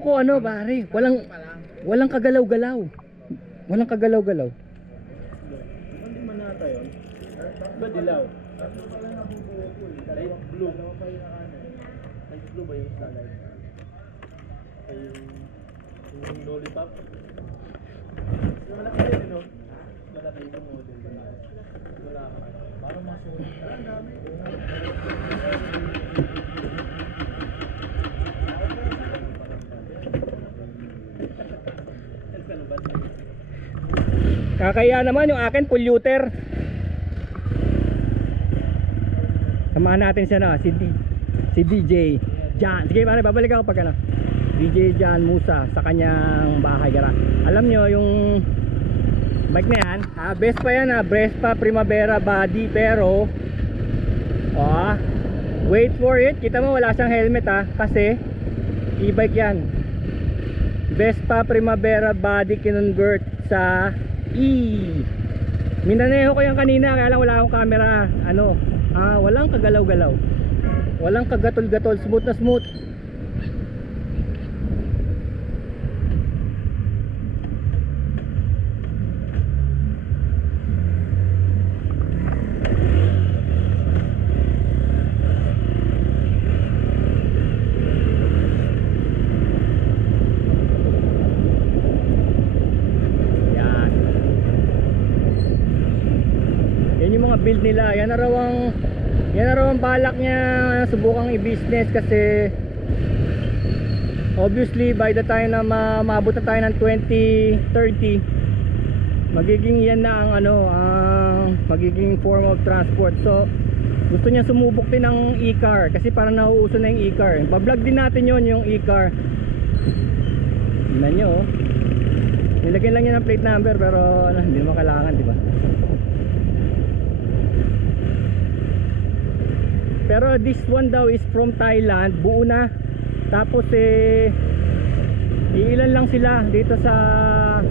mo ko ano pare, walang kagalaw-galaw. Walang kagalaw-galaw. Hindi man nata yun. Ba dilaw? Tatlo pala nabubuo ko eh. Light blue. Dalawa pa yung light blue ba yung sa light? Yung lollipop. Malaki din no? Malaki yung model. Wala ka. Parang masulit. Ang dami. Kakaya naman yung akin polluter. Samahan natin siya na si DJ Jan. Sige pare, babalik ako pag ano. DJ Jan Musa sa kanyang bahay gara. Alam nyo yung bike na yan, Vespa yan Vespa Primavera body, pero wait for it, kita mo wala siyang helmet kasi e-bike yan. Vespa Primavera body kinonvert sa minaneho ko yan kanina, kaya lang wala akong camera. Walang kagalaw-galaw, walang kagatol-gatol, smooth na smooth. Build nila, yan na raw ang balak niya subukang i-business, kasi obviously by the time na maabot na tayo ng 2030 magiging yan na ang magiging form of transport. So gusto niya sumubok din ng e-car kasi parang nauuso na yung e-car. Pa-vlog din natin yon, yung e-car. Tingnan nyo, nilagyan lang niya ng plate number pero hindi naman kailangan, di ba? Pero this one daw is from Thailand, buo na. Tapos iilan lang sila dito sa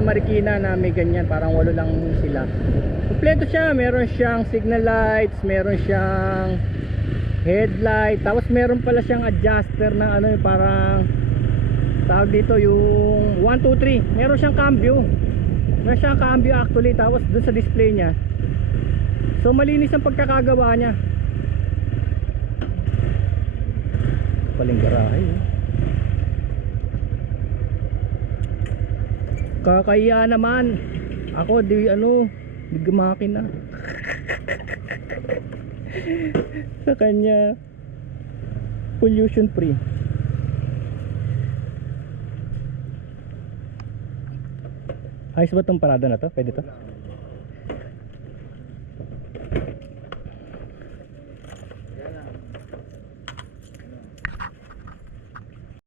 Marikina na may ganyan, parang 8 lang sila. Kompleto siya, meron siyang signal lights, meron siyang headlight, tapos meron pala siyang adjuster ng parang tawag dito yung 1, 2, 3. Meron siyang cambio. Meron siyang cambio actually, tapos dun sa display niya. So malinis ang pagkakagawa niya. Paling garahe kakaya naman. Ako di gumakin na sa kanya, pollution free. Ayos ba tong parada na to? Pwede to?